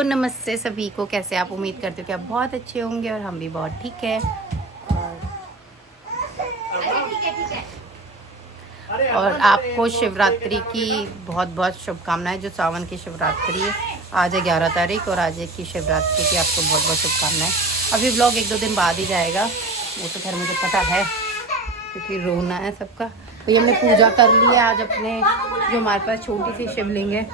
Hello नमस्ते सभी को, कैसे आप? उम्मीद करते हो कि आप बहुत अच्छे होंगे और हम भी बहुत ठीक है। और आपको शिवरात्रि की बहुत बहुत शुभकामनाएं। जो सावन की शिवरात्रि है, आज है 11 तारीख और आज की शिवरात्रि की आपको बहुत बहुत शुभकामनाएं। अभी व्लॉग 1-2 दिन बाद ही जाएगा, वो तो खैर मुझे पता है क्योंकि रोना है सबका। तो हमने पूजा कर ली है आज अपने, जो हमारे पास छोटी सी शिवलिंग है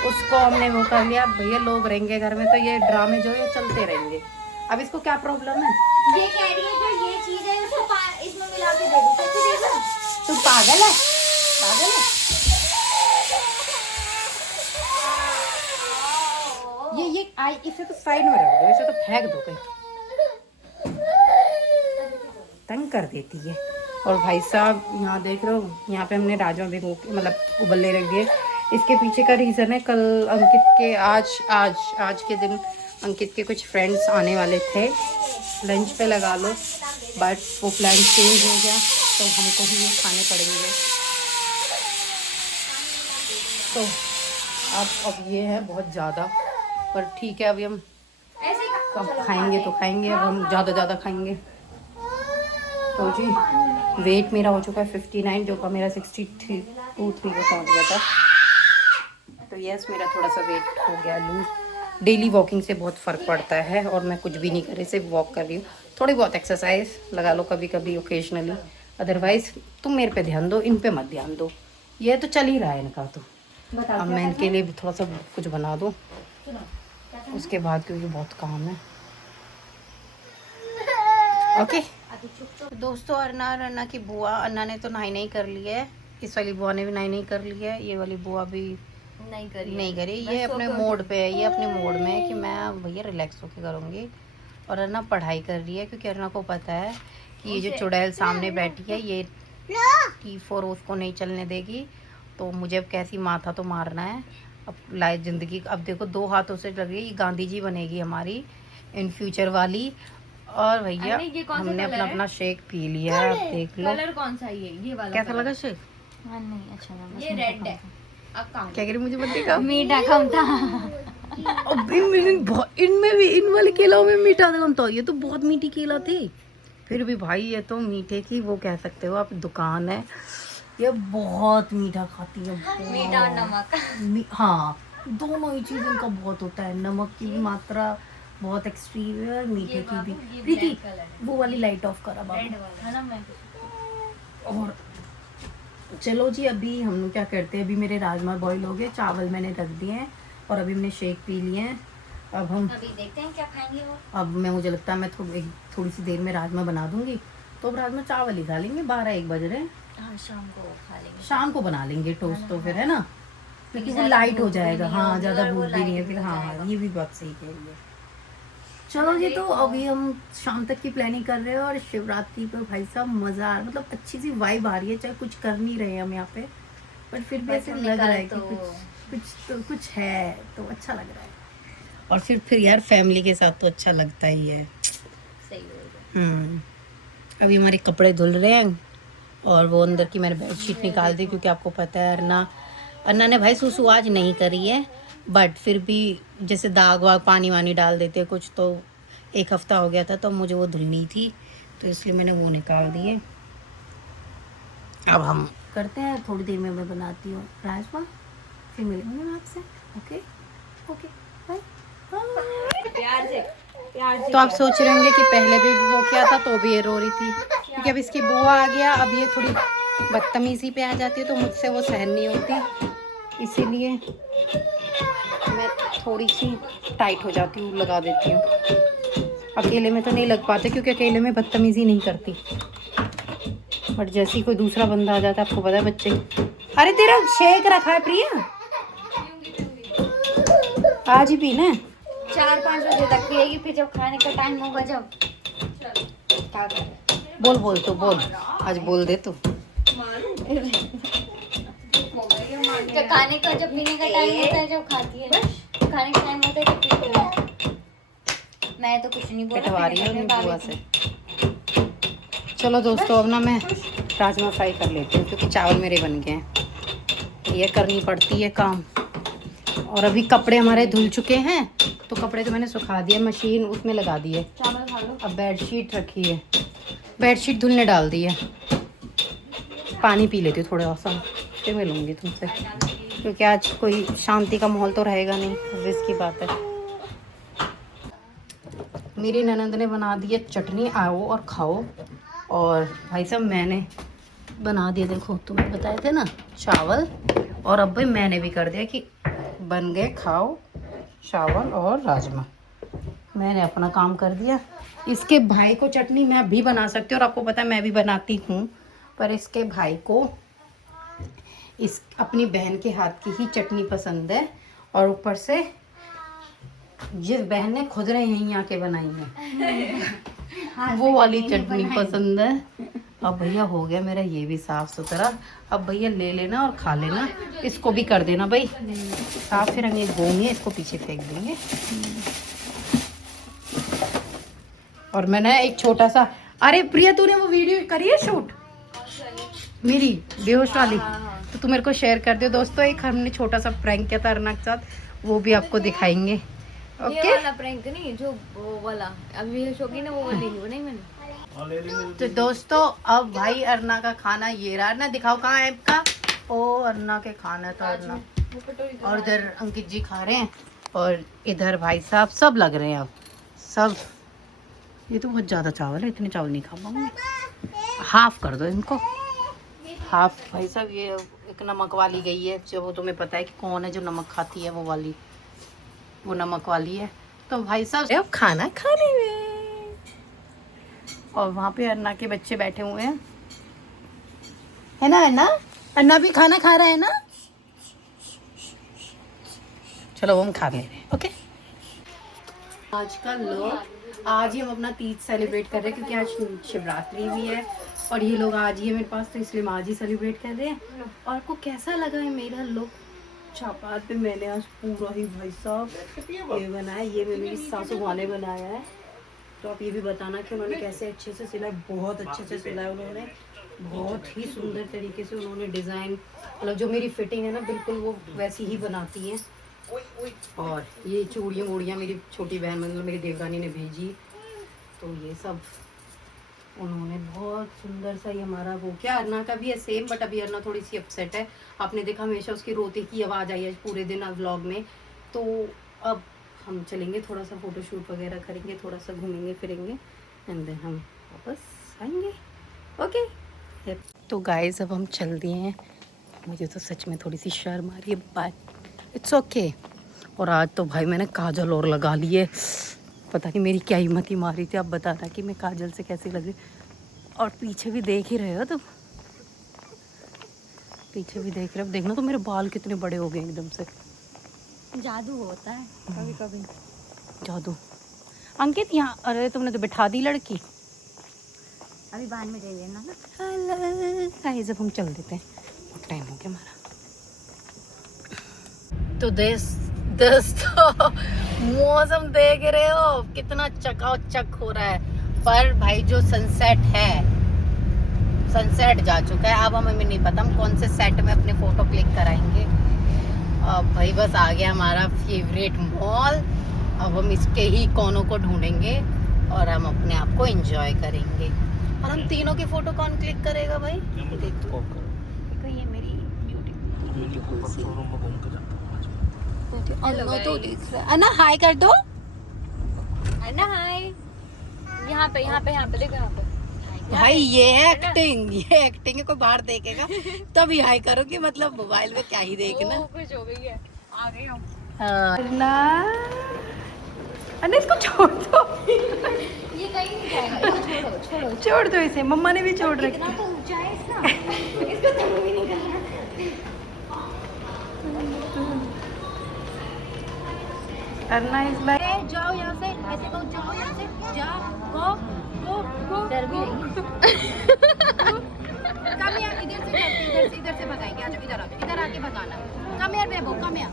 उसको हमने वो कर लिया। भैया लोग रहेंगे घर में तो ये ड्रामे जो है चलते रहेंगे। अब इसको क्या प्रॉब्लम है? ये कह रही है जो ये चीज है उसको इसमें मिला के दे दो। कैसे देगा? तू पागल है, पागल है। ये आई, इसे तो साइड में रख दो, इसे तो फेंक दो कहीं, तंग कर देती है। और भाई साहब यहाँ देख रहे हो, यहाँ पे हमने राजमा भिगो के मतलब उबलने रख दिए। इसके पीछे का रीज़न है, कल अंकित के आज के दिन अंकित के कुछ फ्रेंड्स आने वाले थे लंच पे लगा लो, बट वो प्लान चेंज हो गया तो हमको ही ये खाने पड़ेंगे। तो अब ये है बहुत ज़्यादा, पर ठीक है अभी हम अब खाएंगे तो खाएंगे, अब हम ज़्यादा खाएंगे। तो जी वेट मेरा हो चुका है 59, जो का मेरा 63 को पहुँच गया था। तो यस, मेरा थोड़ा सा वेट हो गया लूज। डेली वॉकिंग से बहुत फ़र्क पड़ता है और मैं कुछ भी नहीं कर रही, सिर्फ वॉक कर रही हूँ। थोड़ी बहुत एक्सरसाइज लगा लो कभी कभी ओकेजनली, अदरवाइज़ तुम मेरे पे ध्यान दो, इन पे मत ध्यान दो। ये तो चल ही रहा है इनका। तो अब मैं इनके लिए भी थोड़ा सा कुछ बना दूँ उसके बाद, क्योंकि बहुत काम है। ओके दोस्तों, अन्ना की बुआ, अन्ना ने तो नहाई नहीं कर ली है, इस वाली बुआ ने भी नहाई कर ली है, ये वाली बुआ भी नहीं करी। ये अपने मोड पे है, ये अपने मोड में है कि मैं भैया रिलैक्स होके करूँगी। और अन्ना पढ़ाई कर रही है क्योंकि अन्ना को पता है कि ये जो चुड़ैल सामने बैठी है ये T4 उसको नहीं चलने देगी। तो मुझे अब कैसी माथा तो मारना है अब लाइफ ज़िंदगी। अब देखो 2 हाथों से लग रही है, गांधी जी बनेगी हमारी इन फ्यूचर वाली। और भैया हमने अपना शेक पी लिया है, अब देख लो कलर कौन सा है? ये वाला कैसा लगा शेक। नहीं अच्छा लगा, ये रेड है। क्या कह रही मुझे बताइएगा। मीठा कम था। अब इनमें भी इन वाले केलों में मीठा कम था, ये तो बहुत मीठी केला थी। फिर भी भाई ये तो मीठे की वो कह सकते हो आप दुकान है, ये बहुत मीठा खाती है। मीठा और नमक हाँ, दोनों ही चीज़ इनका बहुत होता है। नमक की भी मात्रा बहुत एक्सट्रीम है और मीठे की भी। प्रीति वो वाली लाइट ऑफ करा बाबा। और चलो जी, अभी हम लोग क्या करते हैं, अभी मेरे राजमा बॉईल हो गए, चावल मैंने रख दिए हैं और अभी हमने शेक पी लिए हैं। अब हम अभी देखते हैं क्या खाएंगे वो। अब मुझे लगता है मैं थोड़ी सी देर में राजमा बना दूंगी, तो अब राजमा चावल ही खा लेंगे। 12-1 बज रहे हैं। हाँ, शाम को खा लेंगे, शाम को बना लेंगे टोस्ट तो फिर, है ना, क्योंकि वो लाइट हो जाएगा। हाँ, ज़्यादा भूख भी नहीं है फिर। हाँ, ये भी बात सही कह रही है। चलो जी, तो अभी हम शाम तक की प्लानिंग कर रहे हैं और शिवरात्रि पर भाई साहब मज़ा आ, मतलब अच्छी सी वाइब आ रही है। चाहे कुछ कर नहीं रहे हम यहाँ पे, पर फिर भी ऐसे लग रहा है कि कुछ है तो अच्छा लग रहा है। और फिर यार फैमिली के साथ तो अच्छा लगता ही है। सही बोल रहे। अभी हमारे कपड़े धुल रहे हैं और वो अंदर की मैंने बेडशीट निकाल दी, क्योंकि आपको पता है अन्ना ने भाई सुसु आज नहीं करी है, बट फिर भी जैसे दाग वाग पानी वानी डाल देते कुछ, तो 1 हफ्ता हो गया था तो मुझे वो धुलनी थी, तो इसलिए मैंने वो निकाल दिए। अब हम करते हैं, थोड़ी देर में मैं बनाती हूँ राजमा, फिर मिलेंगे मैं आपसे। Okay okay bye. प्यार से तो आप सोच रहे होंगे कि पहले भी वो क्या था तो भी ये रो रही थी, क्योंकि अब इसकी बुआ आ गया। अब ये थोड़ी बदतमीजी पे आ जाती है तो मुझसे वो सहन नहीं होती, इसीलिए मैं थोड़ी सी टाइट हो जाती हूँ, लगा देती हूँ। अकेले में तो नहीं लग पाते क्योंकि अकेले में बदतमीजी नहीं करती, बट जैसे ही कोई दूसरा बंदा आ जाता है, आपको पता है बच्चे। अरे तेरा शेक रखा है प्रिया, आज ही पीना है। 4-5 बजे तक पिएगी, फिर जब खाने का टाइम होगा जब क्या करें। बोल तो बोल, आज बोल दे तू। जब खाने का, जब पीने का टाइम होता है जब खाती है, खाने का टाइम होता है जब पीती है। मैं तो कुछ नहीं पिटवा रही हूँ बुआ से। चलो दोस्तों, अब ना मैं राजमा फ्राई कर लेती हूँ क्योंकि चावल मेरे बन गए हैं। ये करनी पड़ती है काम, और अभी कपड़े हमारे धुल चुके हैं, तो कपड़े तो मैंने सुखा दिए, मशीन उसमें लगा दी है। चावल खा लो। अब बेडशीट रखी है, बेडशीट धुलने डाल दी है। पानी पी लेती हूँ थोड़ा सा, फिर मिलूंगी तुमसे, क्योंकि आज कोई शांति का माहौल तो रहेगा नहीं, ऑब्वियस की बात है। मेरी ननंद ने बना दी है चटनी, आओ और खाओ। और भाई साहब मैंने बना दिया, देखो तुम्हें बताए थे ना, चावल। और अब भाई मैंने भी कर दिया कि बन गए, खाओ चावल और राजमा। मैंने अपना काम कर दिया। इसके भाई को चटनी मैं भी बना सकती हूँ, और आपको पता है मैं भी बनाती हूँ, पर इसके भाई को इस अपनी बहन के हाथ की ही चटनी पसंद है। और ऊपर से जिस बहन ने खुद ने यहीं आके बनाई है वो वाली चटनी पसंद है। अब भैया हो गया मेरा ये भी साफ सुथरा। अब भैया ले लेना और खा लेना, इसको भी कर देना भाई साफ, फिर हम ये गोंगे इसको पीछे फेंक देंगे। और मैंने एक छोटा सा, अरे प्रिया तूने वो वीडियो करी है शूट मेरी बेहोश वाली, तो तू मेरे को शेयर कर दो दोस्तों। एक हमने छोटा सा प्रैंक किया था अरना के साथ, वो भी आपको दिखाएंगे। ये ओके वाला प्रैंक नहीं, जो वो वाला अभी होगी ना, वो वाली नहीं बनाई मैंने। तो दोस्तों अब भाई अरना का खाना ये रहा। अरना दिखाओ कहाँ है आपका, ओ अरना के खाना था अरना। और इधर अंकित जी खा रहे हैं, और इधर भाई साहब सब लग रहे हैं अब सब। ये तो बहुत ज़्यादा चावल है, इतने चावल नहीं खा पाऊंगी, हाफ कर दो इनको, हाफ। भाई साहब ये एक नमक वाली गई है, जो वो तुम्हें पता है कि कौन है जो नमक खाती है, वो वाली, वो नमक वाली है। तो भाई साहब अब खाना खाने में, और वहाँ पे अन्ना के बच्चे बैठे हुए हैं, है ना अन्ना? अन्ना भी खाना खा रहा है ना? चलो वो हम खा ले रहे हैं। ओके, आज का लोग, आज ही हम अपना तीज सेलिब्रेट कर रहे हैं, क्योंकि आज शिवरात्रि भी है, और ये लोग आज ही है मेरे पास, तो इसलिए हम आज ही सेलिब्रेट कर रहे हैं। और आपको कैसा लगा है मेरा लुक? छापार पे मैंने आज पूरा ही भाई साहब ये बनाया, ये मेरी सासू माँ ने बनाया है। तो आप ये भी बताना कि उन्होंने कैसे अच्छे से सिला, बहुत अच्छे से सिला है उन्होंने, बहुत ही सुंदर तरीके से उन्होंने डिज़ाइन, मतलब जो मेरी फिटिंग है ना बिल्कुल वो वैसी ही बनाती हैं। और ये चूड़ियाँ वूड़ियाँ मेरी छोटी बहन मतलब मेरी देवरानी ने भेजी, तो ये सब उन्होंने बहुत सुंदर सा ही हमारा वो क्या, अरना का भी है सेम, बट अभी अरना थोड़ी सी अपसेट है। आपने देखा हमेशा उसकी रोते की आवाज़ आई है पूरे दिन व्लॉग में। तो अब हम चलेंगे, थोड़ा सा फ़ोटोशूट वगैरह करेंगे, थोड़ा सा घूमेंगे फिरेंगे, एंड देन हम वापस आएंगे। ओके तो गाइस अब हम चल दिए हैं। मुझे तो सच में थोड़ी सी शर्म आ रही है, बट इट्स ओके। और आज तो भाई मैंने काजल और लगा ली है, पता नहीं मेरी क्या हिम्मत ही मारी थी। आप बताना कि मैं काजल से कैसी लग रही। और पीछे भी देख ही रहे हो तुम, पीछे भी देख रहे हो, देखना तो मेरे बाल कितने बड़े हो गए एकदम से। जादू होता है कभी कभी, जादू। अंकित यहाँ, अरे तुमने तो बैठा दी लड़की, अभी बाद में दे देना ना। हेलो जब हम चल देते हैं, बहुत टाइम हो गया हमारा। तो दोस्तों मौसम देख रहे हो कितना चकाचक हो रहा है, पर भाई जो सनसेट है, सनसेट जा चुका है। अब हमें नहीं पता हम कौन से सेट में अपने फोटो क्लिक कराएंगे। अब भाई बस आ गया हमारा फेवरेट मॉल, अब हम इसके ही कोनों को ढूंढेंगे और हम अपने आप को एंजॉय करेंगे। और हम तीनों की फोटो कौन क्लिक करेगा भाई? देखो ये मेरी अन्ना हाय कर दो। अन्ना हाय, यहाँ पे देखो, यहाँ पे भाई ये एक्टिंग, ये एक्टिंग है, कोई बाहर देखेगा तभी हाय करोगे, मतलब मोबाइल में क्या ही देखना। कुछ हो गई है, आ गई हम। अन्ना अन्ना इसको छोड़ दो, ये कहीं नहीं जाएगा, इसको छोड़ो। छोड़ दो इसे, मम्मा ने भी छोड़ रखी। इतना तो ऊंचा है इसका, इसको तो भी नहीं करना। अन्ना इस बार जाओ यहाँ से, ऐसे कहो, जाओ यहाँ से, जाओ, गो। डर भी नहीं। कम यार, इधर से भगाएंगे। अच्छा इधर आके भगाना। कम यार बेबो, कम यार।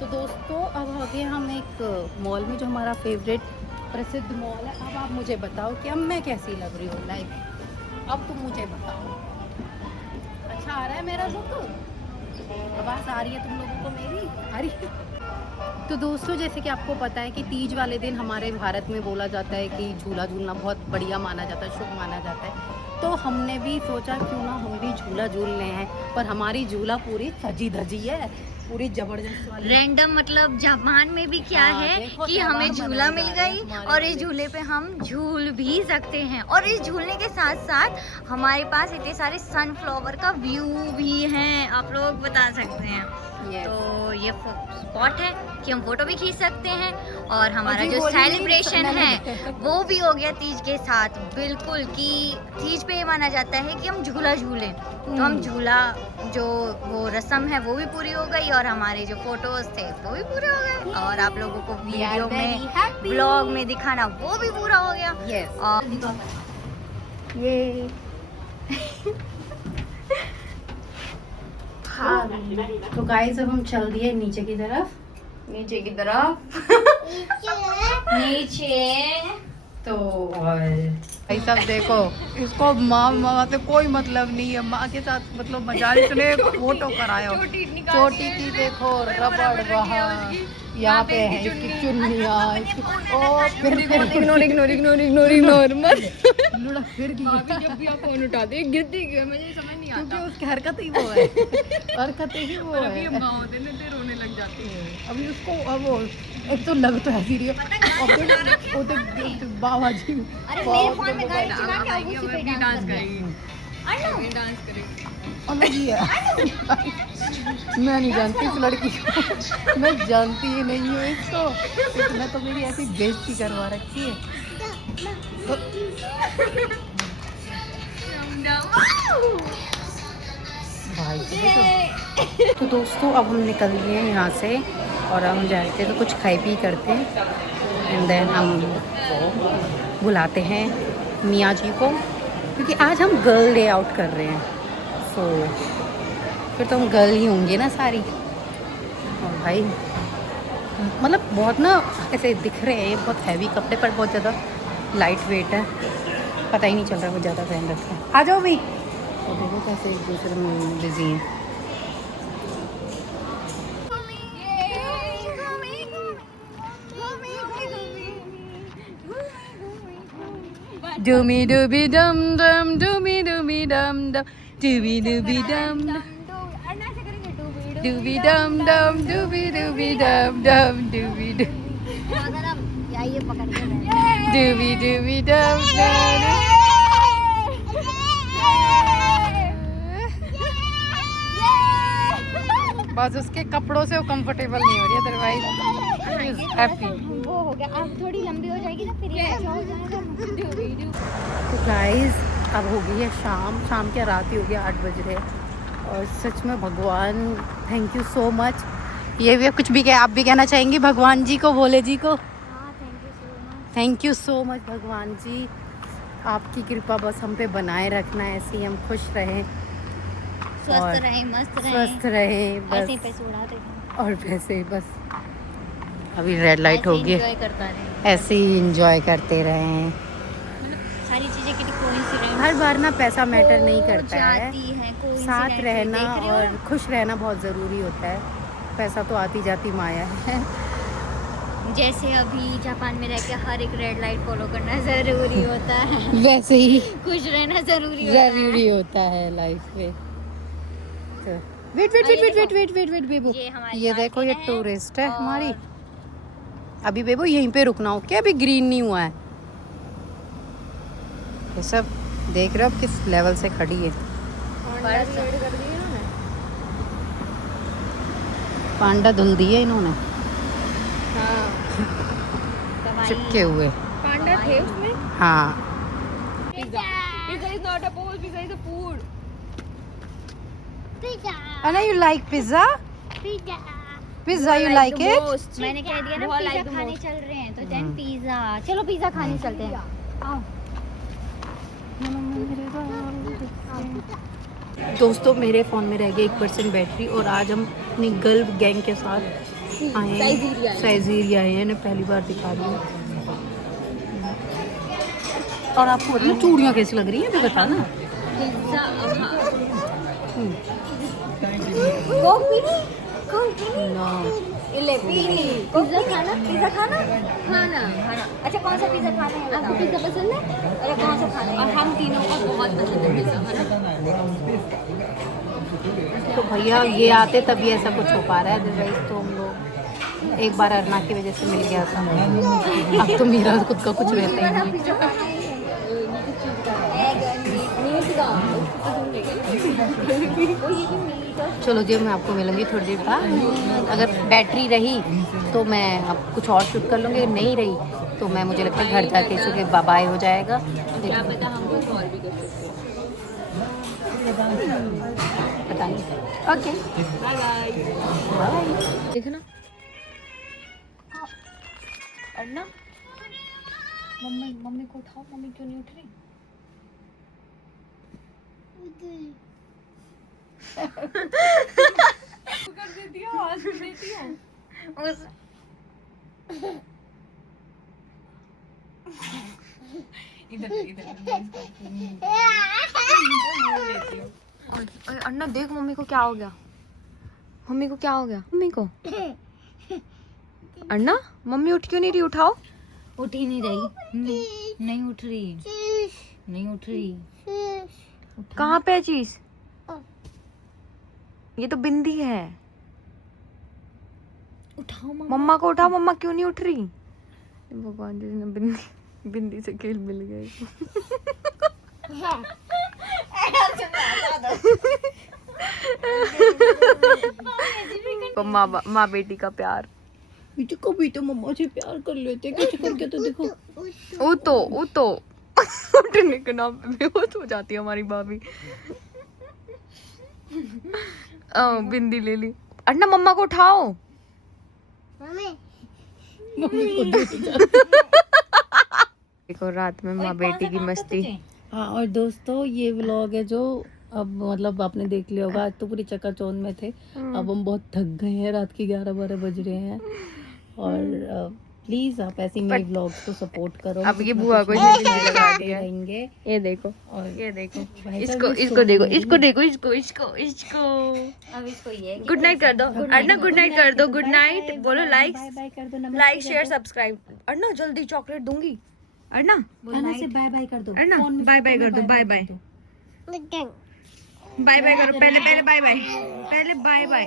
तो दोस्तों अब आ गए हम एक मॉल में, जो हमारा फेवरेट प्रसिद्ध मॉल है। अब आप मुझे बताओ कि अब मैं कैसी लग रही हूँ लाइक, अब तुम मुझे बताओ अच्छा आ रहा है मेरा लुक? आवाज़ आ रही है तुम लोगों को मेरी? आ रही है? तो दोस्तों जैसे कि आपको पता है कि तीज वाले दिन हमारे भारत में बोला जाता है कि झूला झूलना बहुत बढ़िया माना जाता है, शुभ माना जाता है। तो हमने भी सोचा क्यों ना हम भी झूला झूल रहे हैं, पर हमारी झूला पूरी सजी धजी है, पूरी जबरदस्त वाली। रैंडम मतलब जापान में भी क्या हाँ, है देखो कि हमें झूला मिल गई और इस झूले पे हम झूल भी सकते हैं, और इस झूलने के साथ साथ हमारे पास इतने सारे सनफ्लावर का व्यू भी है, आप लोग बता सकते हैं। तो ये स्पॉट है कि हम फोटो भी खींच सकते हैं, और हमारा जो सेलिब्रेशन है वो भी हो गया तीज के साथ। बिल्कुल कि तीज पे ये माना जाता है कि हम झूला झूलें, तो हम झूला जो वो रस्म है वो भी पूरी हो गई, और हमारे जो फोटोज थे वो भी पूरे हो गए, और आप लोगों को वीडियो में ब्लॉग में दिखाना वो भी पूरा हो गया। और ये हाँ, तो गाइस अब हम चल दिए नीचे की तरफ, नीचे तो भाई सब देखो, इसको माँ से कोई मतलब नहीं है, माँ के साथ मतलब मजा इसने फोटो कराया। चोटी की देखो रबड़ वहाँ, यहाँ पे है इसकी चुन्नियाँ, ओ फिर इग्नोर मत लुढ़क फिर गई। जब भी आप फोन उठाते हैं गिरती क्यों है, मुझे समझ नहीं आता। क्योंकि उसकी हरकत ही वो है, हरकत ही वो और अभी है। अम्मा होते ना तो रोने लग जाती है। अभी उसको अब वो एक तो लग तो ऐसी रही है, वो तो बाबा जी अरे मेरे फोन में गाड़ी चला के आएगी, उसी अब पे अभी डांस करेगी, अनु अभी डांस करेगी। अलग ही है। मैं नहीं जानती इस लड़की को, मैं जानती ही नहीं हूँ इसको, इसने तो मेरी ऐसी बेइज्जती करवा रखी है। भाई तो दोस्तों अब हम निकल गए हैं यहाँ से, और हम जाते तो कुछ खाई पी करते हैं, एंड देन हम बुलाते हैं मियाँ जी को, क्योंकि आज हम गर्ल डे आउट कर रहे हैं। सो फिर तो हम गर्ल ही होंगे ना सारी। और भाई मतलब बहुत ना ऐसे दिख रहे हैं, बहुत हैवी कपड़े पर बहुत ज़्यादा लाइट वेट है, पता ही नहीं चल रहा वो ज़्यादा पहन रखा है। आ जाओ भी, तो देखो कैसे एक दूसरे में बिजी हैं। Doomy dooby dum dum, doomy dooby dum dum, dooby dooby dum dum, dooby dum dum, dooby dooby dum dum, dooby doo, ये पकड़ के dooby dooby dum dum। बस उसके कपड़ों से वो कंफर्टेबल नहीं हो रही है, अदरवाइज हैप्पी। वो हो गया, अब थोड़ी लंबी हो जाएगी ना फिर ये अच्छा हो जाएगा। तो गाइस अब हो गई है शाम क्या रात ही हो गया, 8 बज रहे हैं, और सच में भगवान थैंक यू सो मच। ये भी कुछ भी आप भी कहना चाहेंगी भगवान जी को, भोले जी को? थैंक यू सो मच भगवान जी, आपकी कृपा बस हम पे बनाए रखना, ऐसे ही हम खुश रहें, स्वस्थ रहे, मस्त रहे, स्वस्थ रहें बस, ऐसे ही पैसे उड़ाते रहें। और वैसे ही बस अभी रेड लाइट हो गई, एंजॉय करता रहे, ऐसे ही इंजॉय करते रहें। मतलब सारी चीजें कितनी कोइंसिडेंस हर बार ना पैसा मैटर नहीं करता है, जाती है, साथ coincidentally, रहना देख रहे हो? और खुश रहना बहुत ज़रूरी होता है। पैसा तो आती जाती माया है। जैसे अभी जापान में रह के हर एक रेड लाइट फॉलो करना जरूरी होता है, वैसे ही खुश रहना जरूरी होता है लाइफ में। तो वेट बेबू, ये देखो ये टूरिस्ट है हमारी। अभी बेबू यहीं पे रुकना हो क्या, अभी ग्रीन नहीं हुआ है। ये सब देख रहे हो अब किस लेवल से खड़ी है। पांडा धुल दिए इन्होंने, चिपके हुए। पांडा थे उसमें। हाँ Pizza is not a pose, pizza is a food. Anna, you like pizza? Pizza you like it? मैंने कह दिया ना बहुत पिज्जा like खाने चल रहे हैं, तो देन पिज्जा, चलो पिज्जा खाने चलते हैं। आओ। दोस्तों मेरे फ़ोन में रह गई 1% बैटरी, और आज हम अपनी गर्ल गैंग के साथ आए हैं, साइजीरिया आए हैं, पहली बार दिखा रही हूँ। और आपको मतलब चूड़ियाँ कैसी लग रही हैं, अभी बताना। कोक पीनी? कोक पीनी? नो ले पीनी। पिज्जा खाना? पिज्जा खाना? खाना। अच्छा कौन सा पिज्जा खाना है? आपको पिज्जा पसंद है? अरे कौन सा खाना है? और हम तीनों को बहुत पसंद है पिज्जा, है ना? तो भैया ये आते तभी ऐसा कुछ हो पा रहा है, अदरवाइज तो हम लोग एक बार अरना की वजह से मिल गया था। अब तो मेरा खुद का कुछ रहता ही नहीं। पिज्जा खाना है। एग एंड मीट का। चलो जी, मैं आपको मिलूंगी थोड़ी देर बाद। अगर बैटरी रही तो मैं अब कुछ और शूट कर लूँगी, नहीं रही तो मैं, मुझे लगता है घर जाके चूँकि बाय हो जाएगा। क्या पता हम कुछ और भी कर सकते हैं। पता नहीं। Okay bye bye. बाय। देखना अर्ना, मम्मी को उठाओ, मम्मी क्यों नहीं उठ रही? कर देती हो, आवाज कर देती हो। इधर अन्ना देख मम्मी को क्या हो गया, मम्मी को क्या हो गया, मम्मी को। अन्ना मम्मी उठ क्यों नहीं रही, उठाओ। उठ ही नहीं रही। नहीं उठ रही। नहीं उठ रही। कहाँ पे है चीज? ये तो बिंदी है। उठाओ मम्मा को उठाओ, मम्मा क्यों नहीं उठ रही? भगवान जिसने बिंदी बिंदी से खेल मिल गए। माँ बेटी का प्यार। बेटे को भी तो मम्मा से प्यार कर लेते, कैसे करके तो देखो। वो तो उठने के नाम पे बेहोश हो जाती है हमारी भाभी। बिंदी ले ली। अन्ना मम्मा को उठाओ। मम्मी को देखो रात में माँ बेटी की मस्ती। हाँ, और दोस्तों ये व्लॉग है जो अब मतलब आपने देख लिया होगा। आज तो पूरी चकाचौंध में थे, अब हम बहुत थक गए हैं, रात के 11-12 बज रहे हैं। और प्लीज आप ऐसी मेरी व्लॉग्स को सपोर्ट करो। अब ये बुआ को इसने लगा दिया। रहेंगे। ये देखो, और ये देखो, भाई साहब इसको ये इसको सो देखो, रही है। इसको देखो, इसको इसको इसको। अब इसको ये गुड नाइट कर दो अर्ना, गुड नाइट कर दो, गुड नाइट बोलो। लाइक बाय कर दो, नमस्ते लाइक कर शेयर दो। सब्सक्राइब। अर्ना जल्दी चॉकलेट दूंगी। अर्ना अन्ना से बाय बाय कर दो। अर्ना फोन में बाय बाय फोटो कर दो, में बाय बाय कर दो। बाय बाय करो। पहले पहले बाय बाय, पहले बाय बाय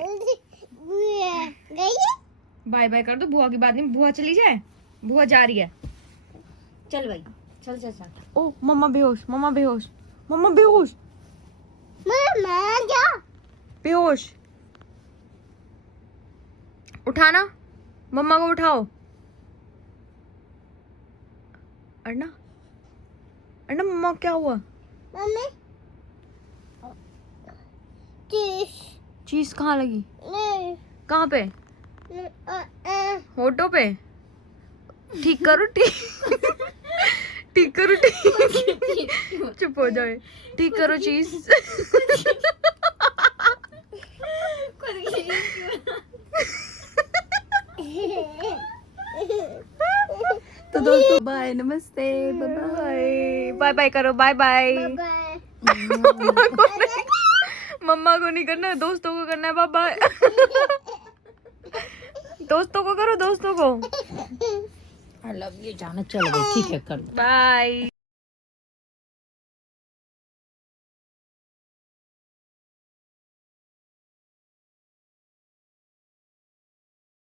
बाय बाय कर दो। बुआ की बात नहीं, बुआ चली जाए, बुआ जा रही है। चल भाई, चल चल चल। ओ मम्मा बेहोश, मम्मा बेहोश, मम्मा बेहोश, बेहोश। उठाना, मम्मा को उठाओ। अर्ना, अर्ना मम्मा को क्या हुआ? चीज कहाँ लगी? कहाँ पे? होठों पे? ठीक करो, ठीक ठीक करो, ठीक। चुप हो जाए, ठीक करो चीज। तो दोस्तों बाय, नमस्ते, बाय बाय। बाय बाय करो, बाय बाय। मम्मा को नहीं करना, दोस्तों को करना है। Bye bye. दोस्तों को करो, दोस्तों को। I love you. जाना, चलो ठीक है, कर दो। बाय।